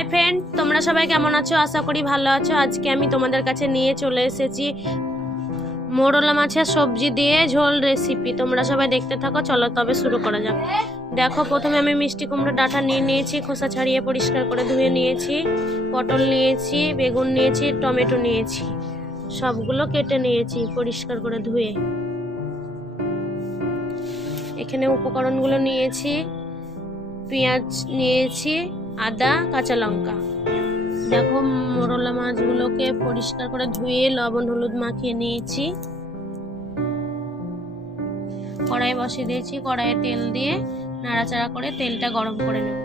Hi friend, তোমরা সবাই কেমন আছো? আশা করি ভালো আছো। আজকে আমি তোমাদের কাছে নিয়ে চলে এসেছি মোরলা মাছের সবজি দিয়ে ঝোল রেসিপি। তোমরা সবাই দেখতে থাকো। চলো তবে শুরু করা যাক। দেখো, প্রথমে আমি মিষ্টি কুমড়ো ডাঁটা নিয়ে নিয়েছি, খোসা ছাড়িয়ে পরিষ্কার করে ধুয়ে নিয়েছি। পটল নিয়েছি, বেগুন নিয়েছি, টমেটো নিয়েছি, সবগুলো কেটে নিয়েছি পরিষ্কার করে ধুয়ে। এখানে উপকরণগুলো নিয়েছি, পেঁয়াজ নিয়েছি, আদা, কাঁচা লঙ্কা। দেখো, মোরলা মাছগুলোকে পরিষ্কার করে ধুয়ে লবণ হলুদ মাখিয়ে নিয়েছি। কড়াই বসিয়ে দিয়েছি, কড়াইয়ে তেল দিয়ে নাড়াচাড়া করে তেলটা গরম করে নেব।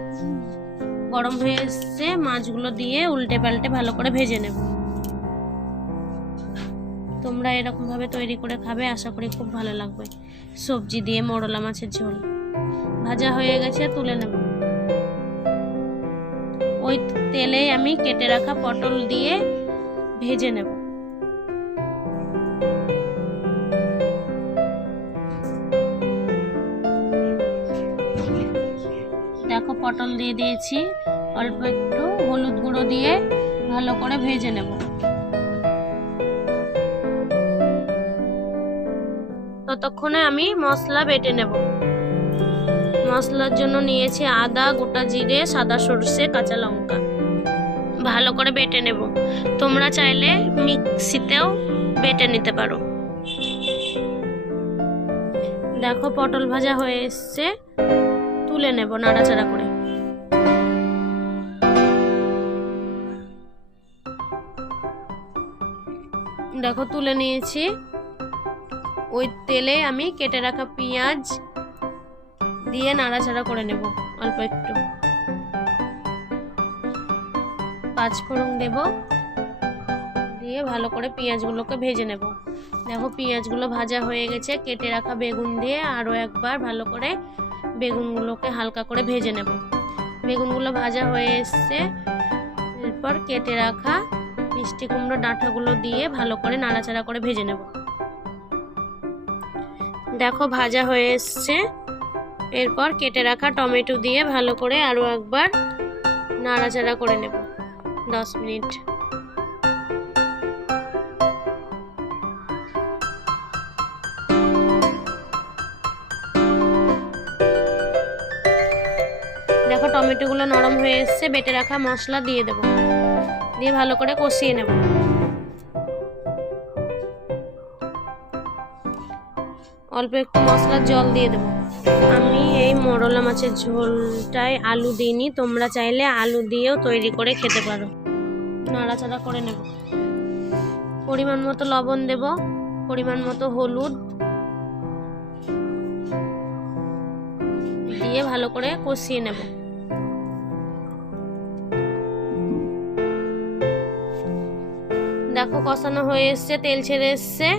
গরম হয়ে এসছে, মাছগুলো দিয়ে উল্টে পাল্টে ভালো করে ভেজে নেব। তোমরা এরকম ভাবে তৈরি করে খাবে, আশা করি খুব ভালো লাগবে। সবজি দিয়ে মোরলা মাছের ঝোল ভাজা হয়ে গেছে, তুলে নেব। ওই তেলে আমি কেটে রাখা পটল দিয়ে ভেজে নেব। দেখো, পটল দিয়ে দিয়েছি, অল্প একটু হলুদ গুঁড়ো দিয়ে ভালো করে ভেজে নেব। ততক্ষণে আমি মশলা বেটে নেব। মশলার জন্য নিয়েছি আদা, গোটা জিরে, সাদা সরষে, কাঁচা লঙ্কা। ভালো করে বেটে নেব। তোমরা চাইলে মিক্সিতেও বেটে নিতে পারো। দেখো, পটল ভাজা হয়ে এসছে, তুলে নেব নাড়াচাড়া করে। দেখো, তুলে নিয়েছি। ওই তেলে আমি কেটে রাখা পেঁয়াজ দিয়ে নাড়াচাড়া করে নেব অল্প একটু। পাঁচফোড়ন দেব, দিয়ে ভালো করে পেঁয়াজগুলোকে ভেজে নেব। দেখো, পেঁয়াজগুলো ভাজা হয়ে গেছে। কেটে রাখা বেগুন দিয়ে আরও একবার ভালো করে বেগুনগুলোকে হালকা করে ভেজে নেব। বেগুনগুলো ভাজা হয়ে এসছে, এরপর কেটে রাখা মিষ্টি কুমড়ো ডাঁটাগুলো দিয়ে ভালো করে নাড়াচাড়া করে ভেজে নেব। দেখো, ভাজা হয়ে এসছে। এরপর কেটে রাখা টমেটো দিয়ে ভালো করে আরও একবার নাড়াচাড়া করে নেব 10 মিনিট। দেখো, টমেটোগুলো নরম হয়ে এসছে। বেটে রাখা মশলা দিয়ে দেব, দিয়ে ভালো করে কষিয়ে নেব। অল্প একটু মশলার জল দিয়ে দেব। আমি এই মোরলা মাছের ঝোলটায় আলু দিইনি, তোমরা চাইলে আলু দিয়েও তৈরি করে খেতে পারো। নাড়াচাড়া করে নেব। পরিমাণ মতো লবণ দেব, পরিমাণ মতো হলুদ দিয়ে ভালো করে কষিয়ে নেব। দেখো, কষানো হয়ে এসছে, তেল ছেড়ে এসছে।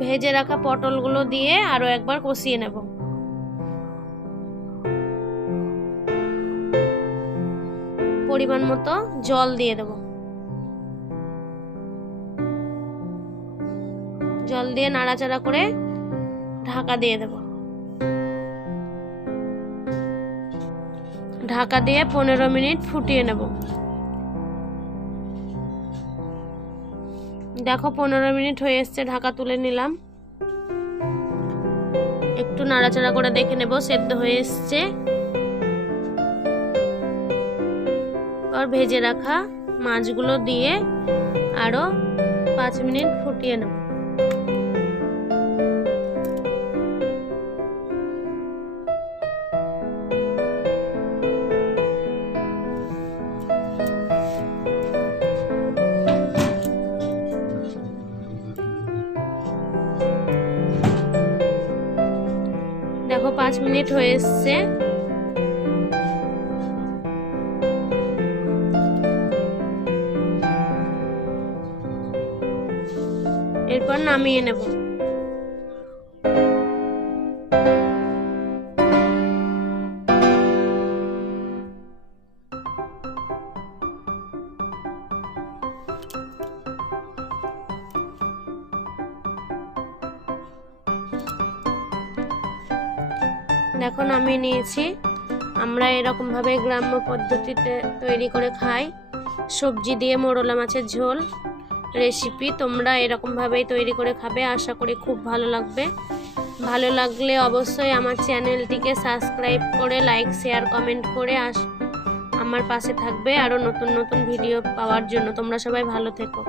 ভেজে রাখা পটলগুলো দিয়ে আরো একবার কষিয়ে নেব। পরিমাণ মতো জল দিয়ে দেব। জল দিয়ে নাড়াচাড়া করে ঢাকা দিয়ে দেব। ঢাকা দিয়ে 15 মিনিট ফুটিয়ে নেব। দেখো, 15 মিনিট হয়ে এসছে, ঢাকা তুলে নিলাম। একটু নাড়াচাড়া করে দেখে নেব সেদ্ধ হয়ে এসছে। আর ভেজে রাখা মাছগুলো দিয়ে আরো 5 মিনিট ফুটিয়ে নেব। দেখো, 5 মিনিট হয়ে এসছে। এরপর নামিয়ে নেব। দেখো, নামিয়ে নিয়েছি। আমরা এরকমভাবে গ্রাম্য পদ্ধতিতে তৈরি করে খাই। সবজি দিয়ে মোরলা মাছের ঝোল রেসিপি তোমরা এরকমভাবেই তৈরি করে খাবে, আশা করি খুব ভালো লাগবে। ভালো লাগলে অবশ্যই আমার চ্যানেলটিকে সাবস্ক্রাইব করে লাইক শেয়ার কমেন্ট করে আমার পাশে থাকবে আরও নতুন নতুন ভিডিও পাওয়ার জন্য। তোমরা সবাই ভালো থেকো।